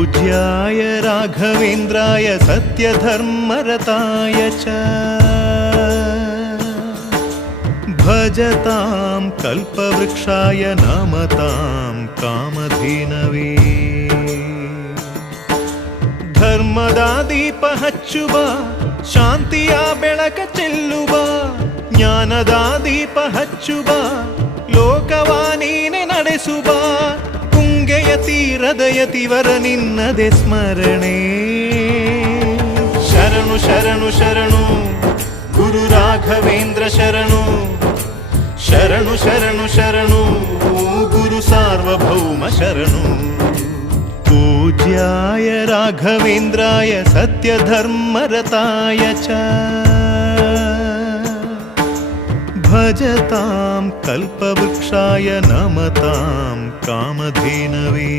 पूज्याय राघवेन्द्राय सत्यधर्मरताय च भजतां कल्पवृक्षाय नमतां कामधेनवे ಧರ್ಮದ ದೀಪ ಹಚ್ಚುವ ಶಾಂತಿಯ ಬೆಳಕ ಚೆಲ್ಲುವ ಜ್ಞಾನದ ದೀಪ ಹಚ್ಚುವ ಲೋಕವ ನೀನೆ ನಡೆಸುವ ತುಂಗೆಯ ತೀರದ ಯತಿವರ ನಿನ್ನದೆ ಸ್ಮರಣೆ ಶರಣು ಶರಣು ಶರಣು ಗುರು ರಾಘವೇಂದ್ರ ಶರಣು ಶರಣು ಶರಣು ಶರಣು ಗುರು ಸಾರ್ವಭೌಮ ಶರಣು पूज्याय राघवेन्द्राय सत्यधर्मरताय च भजतां कल्पवृक्षाय नमतां कामधेनवे